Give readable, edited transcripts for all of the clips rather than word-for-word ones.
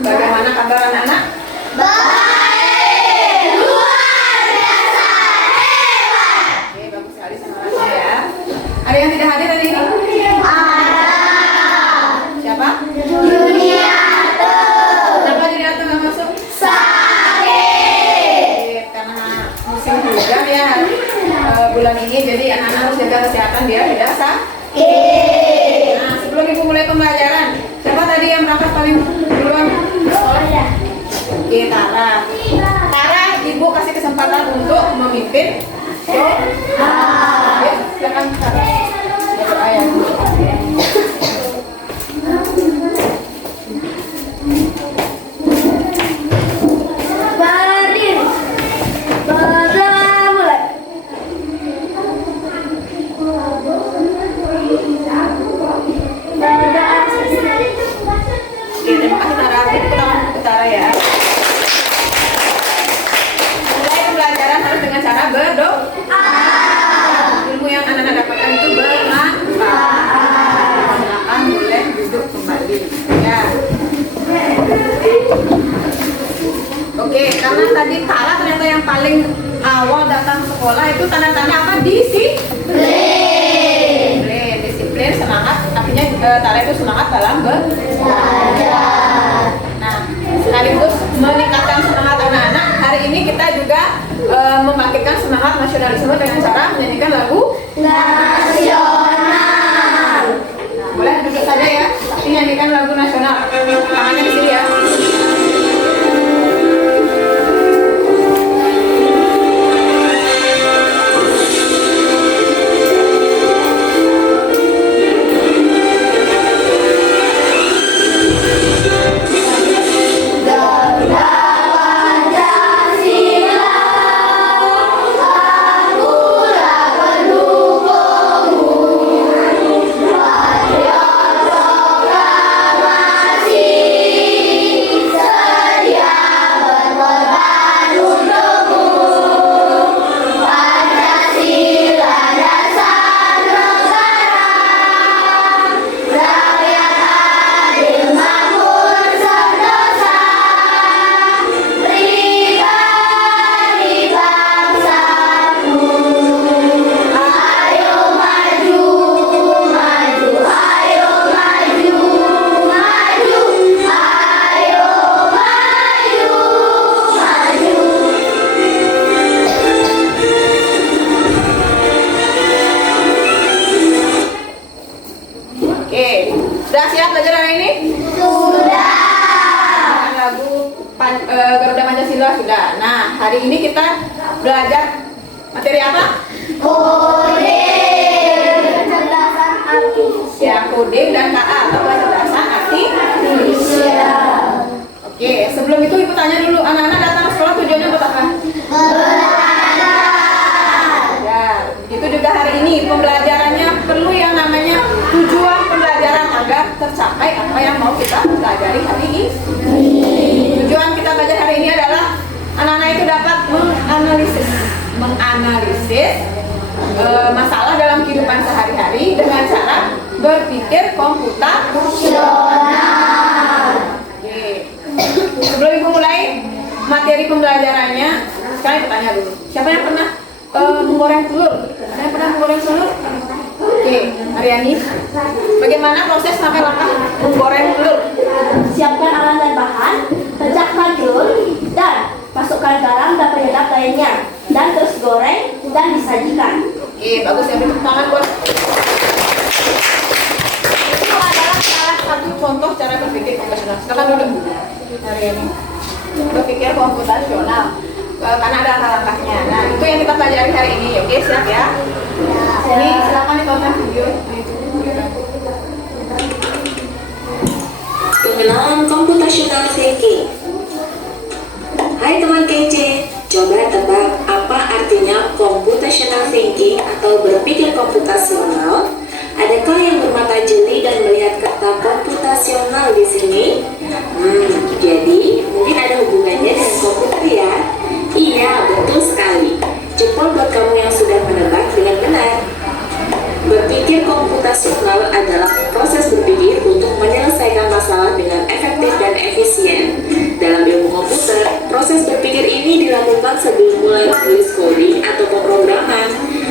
Bagaimana kabar anak-anak? Baik, luar biasa, hebat. Oke, bagus sekali semangatnya ya. Ada yang tidak hadir hari ini? Ada. Siapa? Juniarto. Kenapa Juniarto nggak masuk? Sakit. Karena musim hujan ya bulan ini, jadi anak-anak harus jaga kesehatan biar tidak sakit. Nah, sebelum ibu mulai pembelajaran, siapa tadi yang berangkat paling duluan? Oke, Tara. Tara, ibu kasih kesempatan untuk memimpin doa. Ya, silakan Tara. Berdoa ya. Berdiri. Berdoa mulai. Oke, terima kasih Tara. Kita pulang ke Tara ya. Mulai pembelajaran harus dengan cara berdoa. Ilmu yang anak-anak dapatkan itu bermanfaat. Silakan boleh duduk kembali. Ya. Oke, karena tadi Tara ternyata yang paling awal datang ke sekolah itu tanda-tanda apa? Disiplin. Disiplin, semangat. Artinya Tara itu semangat dalam belajar. Nah, sekaligus meningkatkan semangat anak-anak. Hari ini kita juga membangkitkan semangat nasionalisme dengan cara menyanyikan lagu nasional. Boleh duduk saja ya, tapi nyanyikan lagu nasional. Tangannya di sini ya. Sudah siap belajar hari ini? Sudah. Lagu Garuda Pancasila sudah. Nah, hari ini kita belajar materi apa? Coding. Kecerdasan artifisial. Ya, coding dan KA atau kecerdasan artifisial. Oke, sebelum itu ibu tanya dulu, anak-anak datang ke sekolah tujuannya buat apa? Belajar. Ya, itu juga hari ini pembelajarannya perlu yang namanya tujuan pembelajaran agar tercapai apa yang mau kita pelajari hari ini. Tujuan kita belajar hari ini adalah anak-anak itu dapat menganalisis masalah dalam kehidupan sehari-hari dengan cara berpikir komputasional. Oke. Sebelum ibu mulai materi pembelajarannya, sekarang kita tanya dulu. Siapa yang pernah menggoreng telur? Ada yang pernah menggoreng telur? Oke, Aryani, bagaimana proses sampai langkah menggoreng telur? Siapkan alat dan bahan, pecahkan telur, dan masukkan garam dan penyedap lainnya, dan terus goreng dan disajikan. Oke, bagus ya, beri tepuk tangan buat. Itu adalah salah satu contoh cara berpikir komputasional. Silakan duduk, Aryani. Berpikir komputasional, karena ada langkah-langkahnya. Nah, itu yang kita pelajari hari ini. Oke, siap ya? Ini silakan ditonton video di YouTube. Pengenalan computational thinking. Hai teman kece, coba tebak apa artinya computational thinking atau berpikir komputasional? Adakah yang bermata jeli dan melihat kata komputasional di sini? Jadi mungkin ada hubungannya dengan komputer ya? Iya, betul sekali. Jempol buat kamu yang sudah menebak dengan benar. Berpikir komputasional adalah proses berpikir untuk menyelesaikan masalah dengan efektif dan efisien efisien. Dalam ilmu komputer, proses berpikir ini dilakukan sebelum mulai menulis coding atau pemrograman.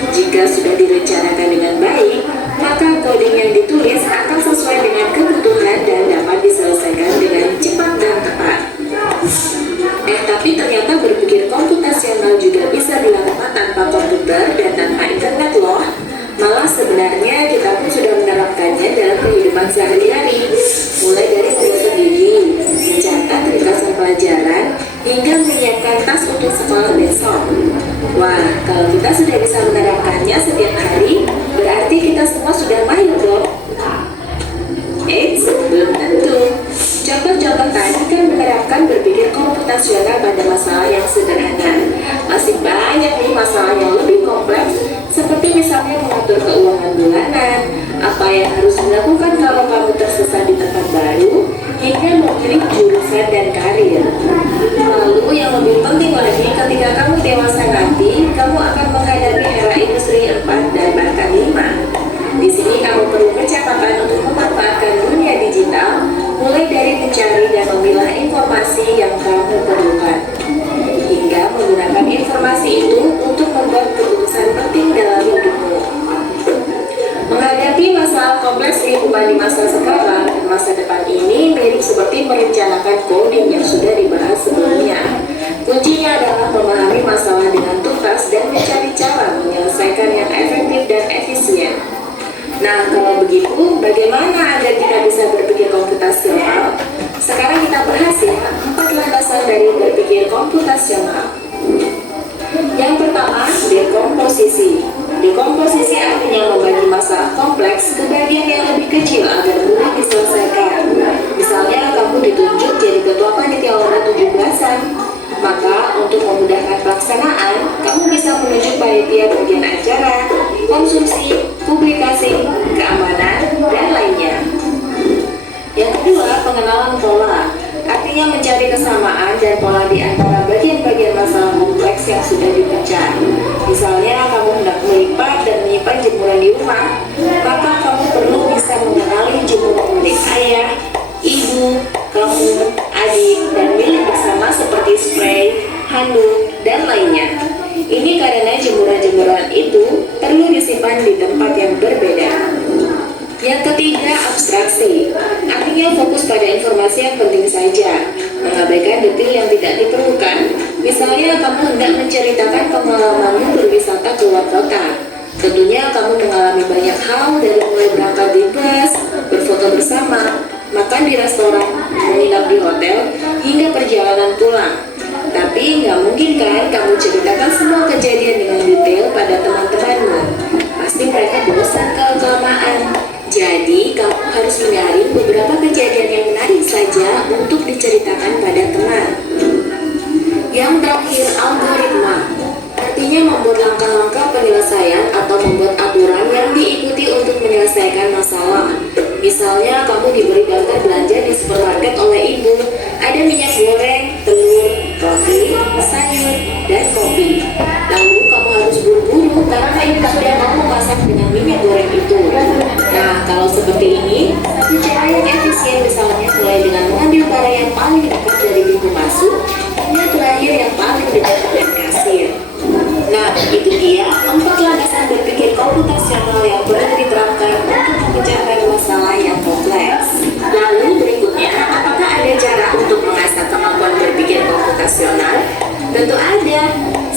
Jika sudah direncanakan dengan baik, maka coding yang ditulis akan sesuai dengan kebutuhan dan dapat diselesaikan dengan cepat dan tepat. Tapi ternyata berpikir komputasional juga bisa dilakukan tanpa komputer dan tanpa internet loh. Malah sebenarnya kita pun sudah menerapkannya dalam kehidupan sehari-hari, mulai dari menggosok gigi, mencatat ringkasan pelajaran, hingga menyiapkan tas untuk sekolah besok. Wah, kalau kita sudah bisa menerapkannya setiap hari, berarti kita semua sudah mahir dong. Eits, belum tentu. Contoh-contoh tadi kan menerapkan berpikir komputasional pada masalah yang sederhana. Masih banyak nih masalah yang lebih kompleks, seperti misalnya mengatur keuangan bulanan, apa yang harus dilakukan kalau kamu tersesat di tempat baru, hingga memilih jurusan dan karir. Lalu yang lebih penting lagi, ketika kamu dewasa nanti, kamu akan menghadapi era industri 4 dan bahkan 5. Di sini kamu perlu kecepatan untuk memanfaatkan dunia digital, mulai dari mencari dan memilah informasi yang kamu perlukan, hingga menggunakan informasi itu untuk membuat keputusan penting dalam hidupmu. Menghadapi masalah kompleks lingkungan di masa sekarang dan masa depan ini mirip seperti merencanakan coding yang sudah dibahas sebelumnya. Kuncinya adalah memahami masalah dengan tuntas dan mencari cara menyelesaikan yang efektif dan efisien. Nah, kalau begitu, bagaimana agar kita bisa berpikir komputasional? Sekarang kita bahas ya, 4 landasan dari berpikir komputasional. Yang pertama, dekomposisi. Dekomposisi artinya membagi masalah kompleks ke bagian yang lebih kecil agar mudah diselesaikan. Misalnya, kamu ditunjuk jadi ketua panitia lomba 17-an. Maka, untuk memudahkan pelaksanaan, kamu bisa menunjuk panitia bagian acara, konsumsi, publikasi, keamanan, dan lainnya. Yang kedua, pengenalan pola. Artinya mencari kesamaan dan pola di antara bagian-bagian masalah kompleks yang sudah dipecah. Misalnya, kamu hendak melipat dan menyimpan jemuran di rumah, maka kamu perlu bisa mengenali jemuran milik ayah, ibu, kamu, adik, dan milik bersama seperti spray, handuk, dan lainnya. Ini karena jemuran-jemuran itu perlu disimpan di tempat yang berbeda. Yang ketiga, abstraksi. Artinya fokus pada informasi yang penting saja, mengabaikan detail yang tidak diperlukan. Misalnya, kamu hendak menceritakan pengalamanmu berwisata keluar kota. Tentunya kamu mengalami banyak hal, dari mulai berangkat di bus, berfoto bersama, makan di restoran, menginap di hotel, hingga perjalanan pulang. Tapi nggak mungkin kan kamu ceritakan semua kejadian dengan detail pada teman-temanmu. Pasti mereka bosan kelamaan. Jadi kamu harus menyaring beberapa kejadian yang menarik saja untuk diceritakan pada teman. Yang terakhir, algoritma. Artinya membuat langkah-langkah penyelesaian atau membuat aturan yang diikuti untuk menyelesaikan masalah. Misalnya, kamu diberi daftar belanja di supermarket oleh ibu. Ada minyak goreng, telur, roti, sayur, dan kopi. Lalu kamu harus buru-buru karena ibu sudah mau memasak dengan minyak goreng itu. Nah, kalau seperti ini, satu cara yang efisien misalnya mulai dengan mengambil barang yang paling dekat dari pintu masuk, hingga terakhir yang paling dekat dengan kasir. Nah, itu dia 4 landasan berpikir komputasional yang perlu diterapkan untuk memecahkan masalah yang kompleks. Lalu berikutnya, apakah ada cara untuk mengasah kemampuan berpikir komputasional? Tentu ada.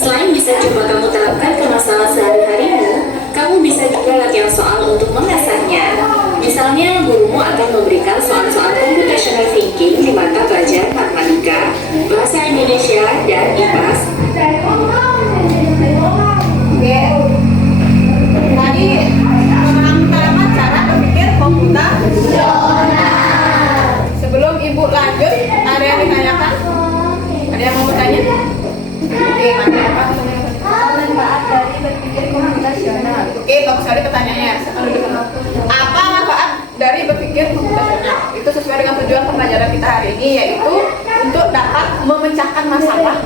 Selain bisa coba kamu terapkan ke masalah sehari-harimu, kamu bisa juga latihan soal untuk mengasahnya. Misalnya, gurumu akan memberikan soal-soal computational thinking di mata pelajaran matematika, bahasa Indonesia, dan IPAS. Oke. Tadi menerangkan cara berpikir komputasional. Sebelum Ibu lanjut, ada yang ditanyakan? Ada yang mau bertanya? Oke, manfaat dari berpikir komputasional. Oke, bagus sekali pertanyaannya. Apa manfaat dari berpikir komputasional? Itu sesuai dengan tujuan pembelajaran kita hari ini, yaitu untuk dapat memecahkan masalah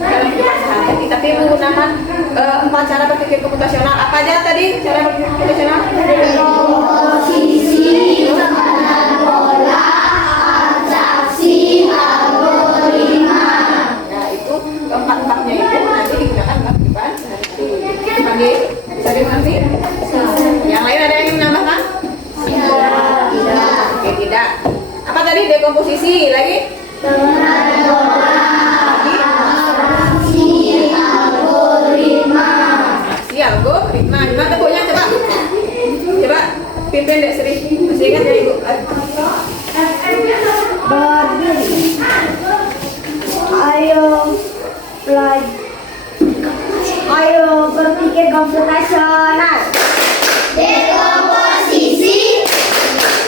dalam kehidupan sehari-hari, tapi menggunakan 4 cara berpikir komputasional. Apa aja tadi cara berpikir komputasional? Komposisi, pengenalan pola, abstraksi, Apa tadi? Dekomposisi. Lagi? Aksi algoritma. Gimana tepuknya? Coba. Coba pimpin Dek Sri. Masih ingat ya Ibu? Ayo berpikir komputasional. Dekomposisi,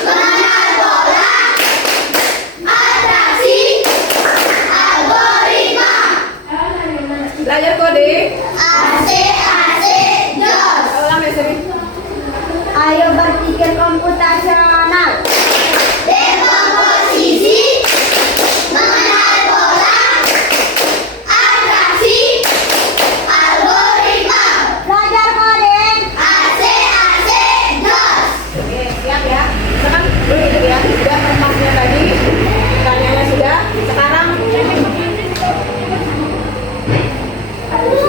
mengenal pola, atraksi, algoritma. Belajar kode. AC, JOS. Ulang Dek Sri. Ayo berpikir komputasional. Dekomposisi, mengenal pola, atraksi, algoritma. Belajar koding. AC, JOS. Oke, siap ya. Sekarang dulu itu ya. Sudah tempatnya tadi. Tanyanya sudah. Sekarang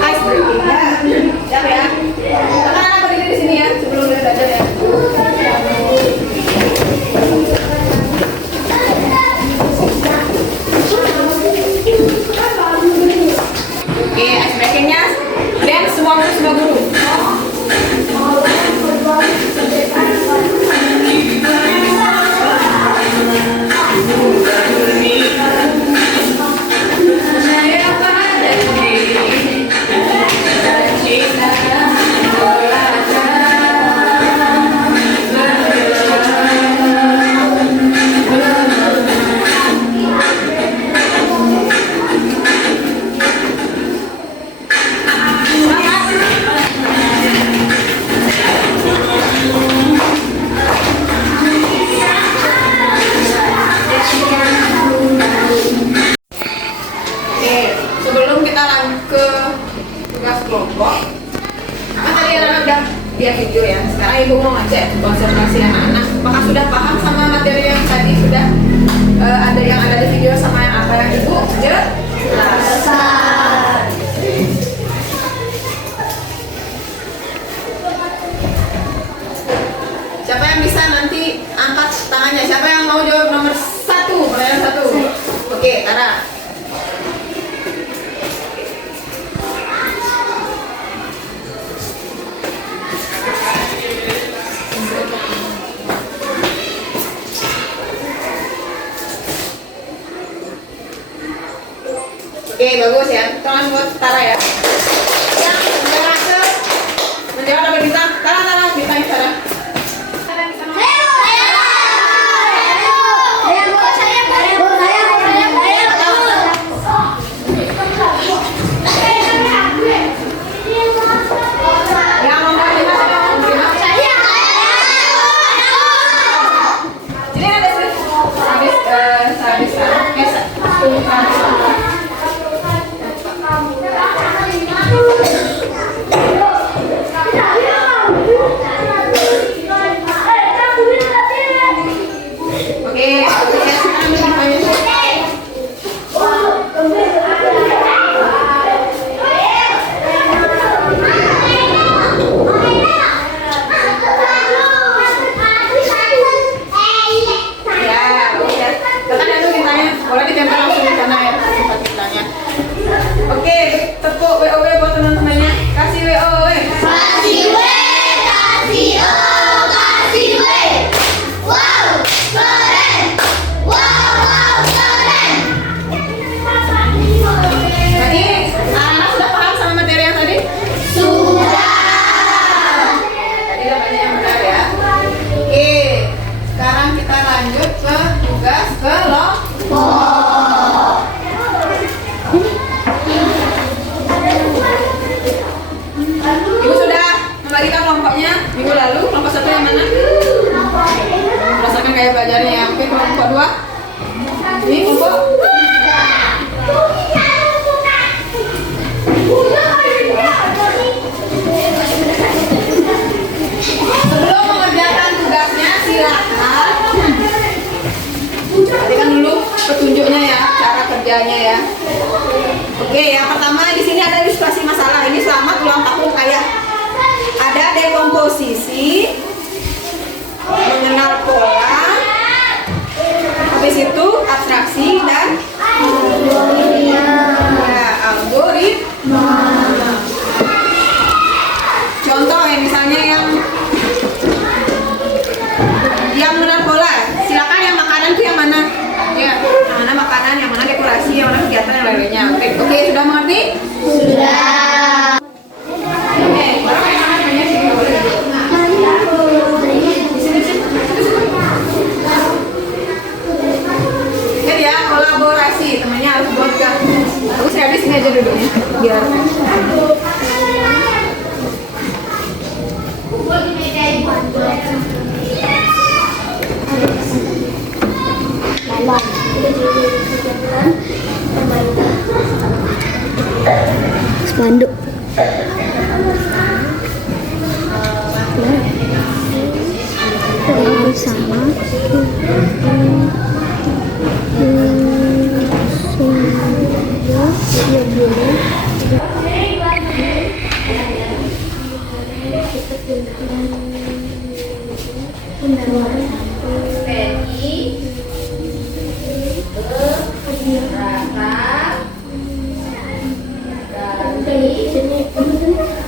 ice breaking ya. Siap ya. Sekarang anak berdiri di sini ya. Sebelum dia belajar ya. Oke, ice breakingnya. Dan semua guru. Oke, sebelum kita lanjut ke tugas kelompok, kan tadi anak-anak udah lihat video ya. Sekarang ibu mau ngecek konsentrasi anak-anak. Apakah sudah paham sama materi yang tadi sudah ada yang ada di video sama yang apa yang ibu jelaskan? Siapa yang bisa nanti angkat tangannya? Siapa yang mau jawab nomor 1? Pertanyaan 1. Oke, Tara. Oke, bagus ya. Tangan buat Tara ya. Yang berhasil menjawab apa kita? Tara, ditanya Tara. Yang nomor 5 siapa yang nomor 5? Sini ada sih. Habis. Oke, ya sekarang ditanya. Ya, oke. Tekan dulu ditanya. Boleh ditempel langsung di sana ya. Tempat ditanya. Oke, tepuk WOW buat teman-temannya. Kasih WOW. Kasih W. Wow, keren. Wow, keren. Tadi anak sudah paham sama materi yang tadi? Sudah. Tadi udah banyak yang benar ya. Oke, sekarang kita lanjut ke tugas kelompok. Ibu sudah membagikan kelompoknya minggu lalu. Kelompok 1 yang mana? Merasakan gaya belajarnya ya. Oke, kelompok 2. Ini kelompok. Sebelum mengerjakan tugasnya silakan perhatikan dulu petunjuknya ya, cara kerjanya ya. Oke, yang pertama di sini ada ilustrasi masalah. Ini selamat ulang tahun kayak ada dekomposisi, mengenal pola, Habis itu abstraksi dan ya, algoritma. Contoh ya, misalnya yang mengenal pola. Silakan yang makanan tuh yang mana? Ya, yang mana makanan, yang mana dekorasi, yang mana kegiatan yang lainnya. Oke, sudah mengerti? Sudah. Oke, orang yang banyak sih nggak boleh. Jadi ya, kolaborasi, temannya harus buatkan. Aku saya habis ini aja duduknya, biar. Spanduk. Bersama.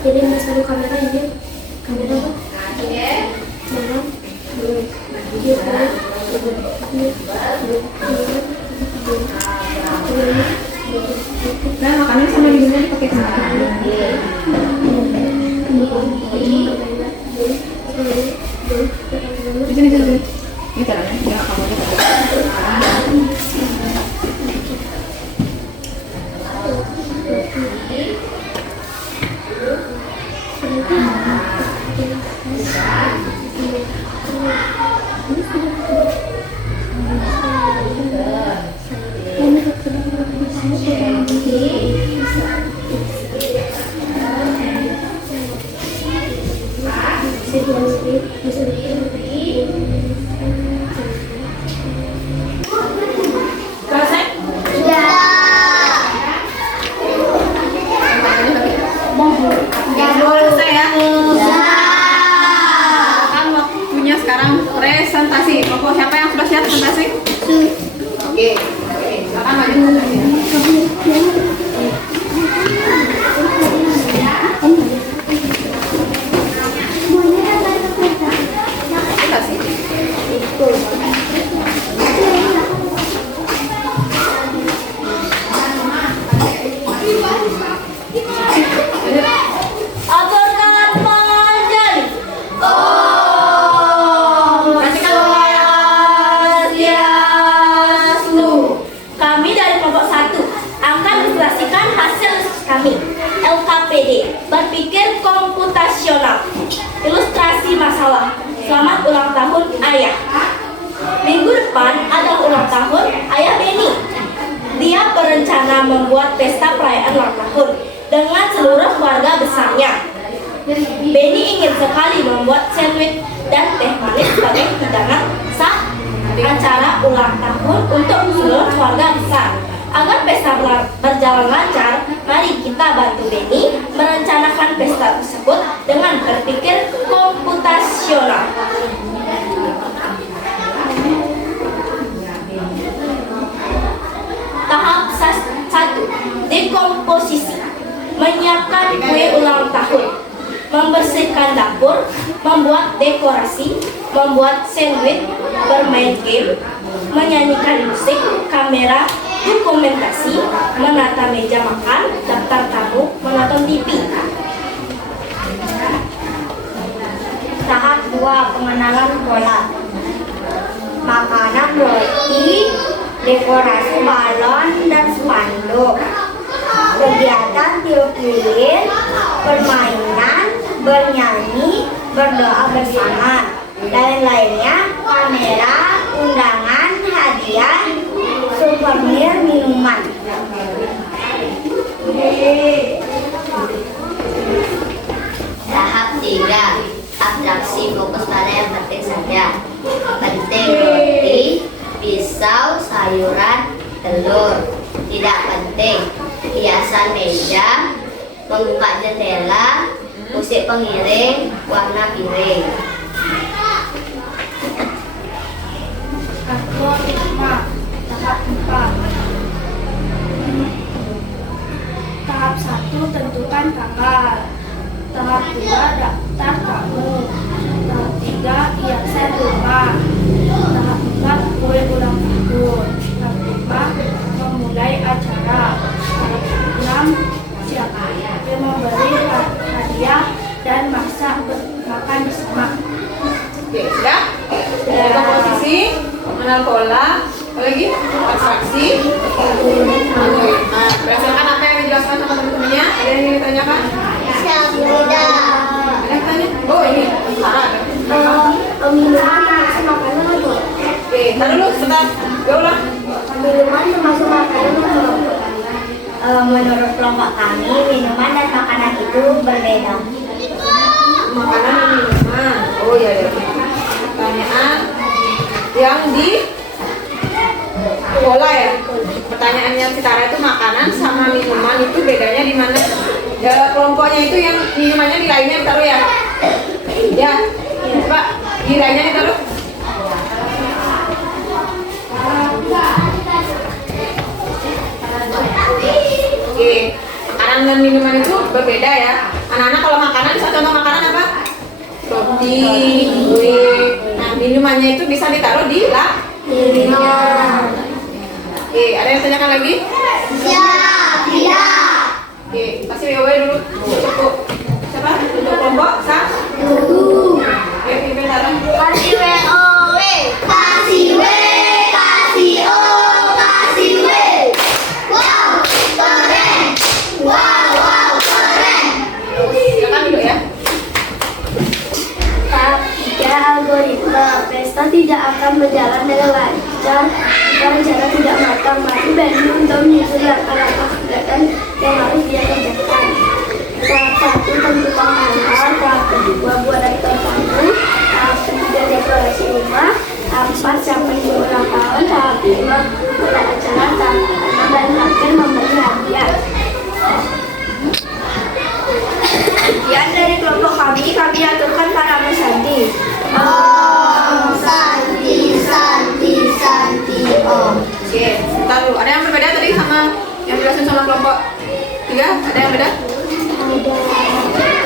Jadi masalah kamera ini kamera apa? Nah, makanan sama minumnya dipakai sama. Di sini. Ini caranya, ya kamu aja. Selesai? Selesai ya? Kan waktunya sekarang presentasi. Pokok siapa yang sudah siap presentasi? Oke. Silakan maju. Aturkan panjang. Kami dari kelompok 1 akan menjelaskan hasil kami. LKPD, berpikir komputasional. Ilustrasi masalah. Selamat ulang tahun Ayah. Minggu depan adalah ulang tahun Ayah Benny. Dia berencana membuat pesta perayaan ulang tahun dengan seluruh keluarga besarnya. Benny ingin sekali membuat sandwich dan teh manis sebagai hidangan sah acara ulang tahun untuk seluruh keluarga besar. Agar pesta berjalan lancar, mari kita bantu Benny merencanakan pesta tersebut dengan berpikir komputasional. Tahap 1. Dekomposisi. Menyiapkan kue ulang tahun, membersihkan dapur, membuat dekorasi, membuat sandwich, bermain game, menyanyikan musik, kamera, dokumentasi, menata meja makan, daftar tamu, menonton TV. Tahap 2. Pengenalan pola. Makanan roti, dekorasi balon dan spanduk. Kegiatan tiup lilin, permainan, bernyanyi, berdoa bersama. Lain-lainnya, kamera, undangan, hadiah, souvenir, minuman. Tahap 3. Abstraksi, fokus pada yang penting saja. Penting roti, pisau, sayuran, telur. Tidak penting hiasan meja, membuka jendela, musik pengiring, warna piring. Lagi abstraksi. Nah, berdasarkan apa yang dijelaskan sama teman-temannya, ada yang ingin ditanyakan? Ada yang tanya? Oh ini, Sarah. Minuman termasuk makanan atau? Oke, taruh dulu, sebentar. Ya ulang. Minuman termasuk makanan atau? Menurut kelompok kami, minuman dan makanan itu berbeda. Makanan dan minuman. Oh iya ya. Pertanyaan yang di bola ya. Pertanyaannya Citara itu makanan sama minuman itu bedanya di mana? Kelompoknya itu yang minumannya di lainnya ditaruh ya. Ya. Coba di lainnya ditaruh. Oke, makanan dan minuman itu berbeda ya. Anak-anak kalau makanan, bisa contoh makanan apa? Roti, kue. Nah, minumannya itu bisa ditaruh di piringnya. Oke, ada yang tanyakan lagi? Oke, kasih WW dulu. Cukup. Siapa? Untuk kelompok? Oke, pimpin taruh. Silakan dulu ya. Tiga algoritma pesta tidak akan berjalan dengan lancar jika rencana tidak matang. Mari Benny untuk menyusun langkah-langkah gerakan yang harus dia kerjakan. Tahap 1 tentukan tanggal, tahap kedua buat daftar tamu, tahap ketiga dekorasi rumah, tahap 4 sampai ulang tahun, tahap 5 mulai acara, tahap 6 dan terakhir memberi hadiah. Sekian dari kelompok kami aturkan para pesanti. Oke, sebentar dulu. Ada yang berbeda tadi sama yang dijelasin sama kelompok 3? Ada yang beda?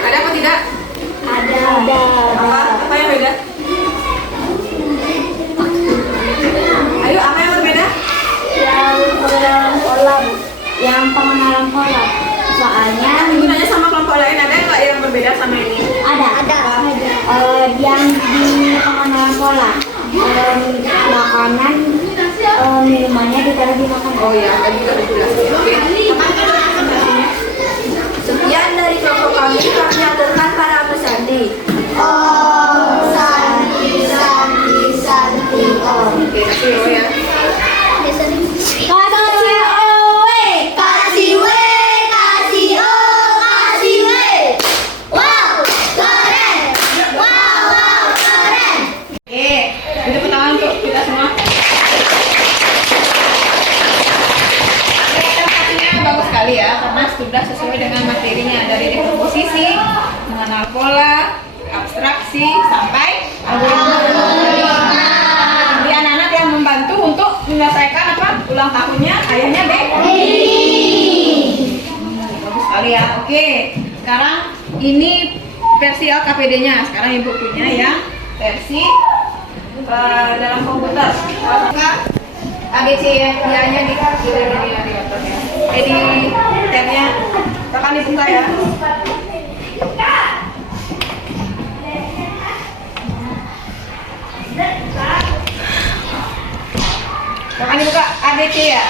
Ada apa tidak? Ada. Apa yang beda? Ayo, apa yang berbeda? Yang pengenalan pola. Soalnya Ibu nanya sama kelompok lain, ada nggak yang berbeda sama ini? ada. Yang di pengenalan pola. Makanan minumannya ditaruh di makanan. Oh ya, tadi juga dijelasin. Oke. Sekian dari kelompok kami aturkan para pesanti. Oke, kasih ya. Oke, itu pertama untuk kita semua. Presentasinya bagus sekali ya, karena sudah sesuai dengan materinya dari dekomposisi, mengenal pola, abstraksi, sampai algoritma. Jadi anak-anak yang membantu untuk menyelesaikan apa? Ulang tahunnya ayahnya bagus sekali ya. Oke, sekarang ini versi LKPD-nya. Sekarang ibu punya yang versi dalam komputer. ABC nya di laptopnya. Di tabnya akan dibuka ya. Akan dibuka ABC ya.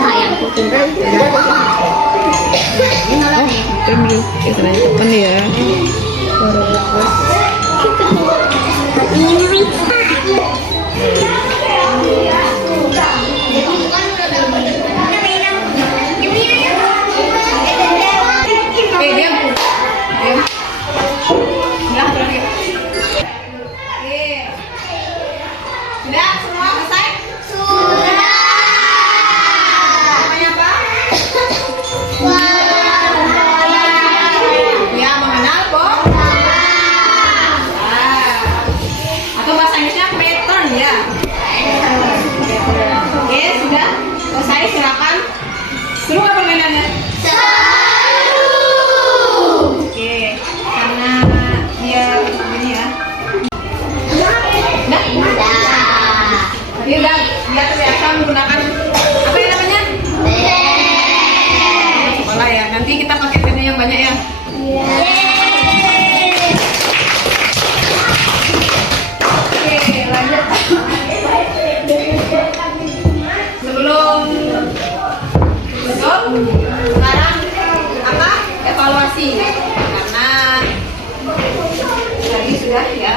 Kayak Istilahnya temen ya. Diam. Diam. Ya, turun ya. Oke. Sudah semua selesai? Namanya apa? Ya, mengenal atau bahasa Inggrisnya pattern ya. Oke, sudah selesai, silakan. Seru nggak permainannya? Oke, karena dia begini ya. Ini udah dia terbiasa menggunakan apa ya namanya? Sekolah ya. Nanti kita pakai pennya yang banyak ya. Oke, lanjut. Sebelum tutup, sekarang apa? Evaluasi. Karena tadi sudah ya.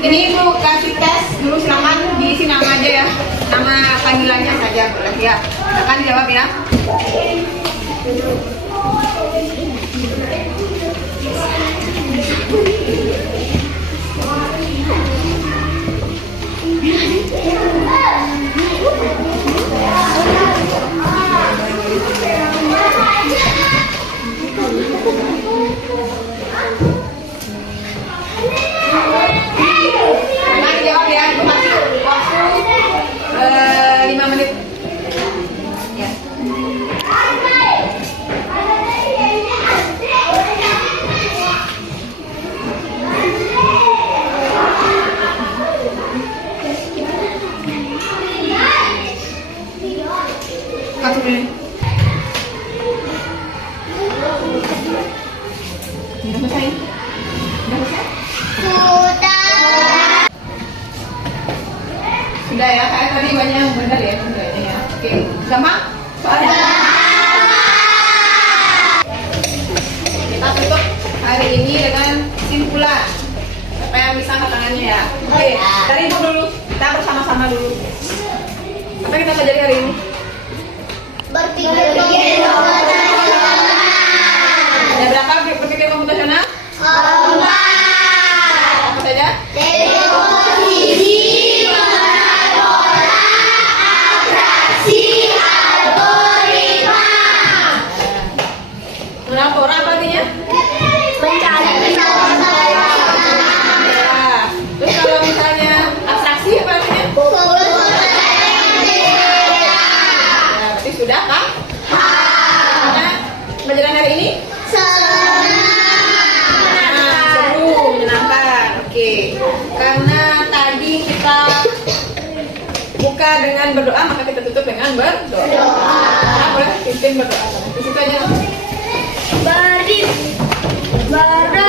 Ini Ibu kasih tes dulu, silakan diisi nama aja ya. Nama panggilannya saja boleh ya. Silakan jawab ya. Mari jawab ya. Ibu kasih waktu 5 menit. Ya. Satu menit. Sudah selesai? Sudah selesai? Sudah ya, kayak tadi banyak yang benar ya, sudah ya. Oke, sama? Soalnya kita tutup hari ini dengan kesimpulan. Apa yang bisa tangannya ya? Oke, dari Ibu dulu, kita bersama-sama dulu. Apa yang kita pelajari hari ini? Berpikir Ada berapa berpikir komputasional? 4. Apa saja? Dekomposisi, mengenal pola, abstraksi, algoritma. Mengenal pola apa artinya? Mencari Nah, terus kalau misalnya abstraksi apa artinya? Nah, berarti sudah kan? Karena pelajaran hari ini? Seru, menyenangkan. Oke. Karena tadi kita buka dengan berdoa, maka kita tutup dengan berdoa. Nah, boleh pimpin berdoa. Di situ aja. Berdoa.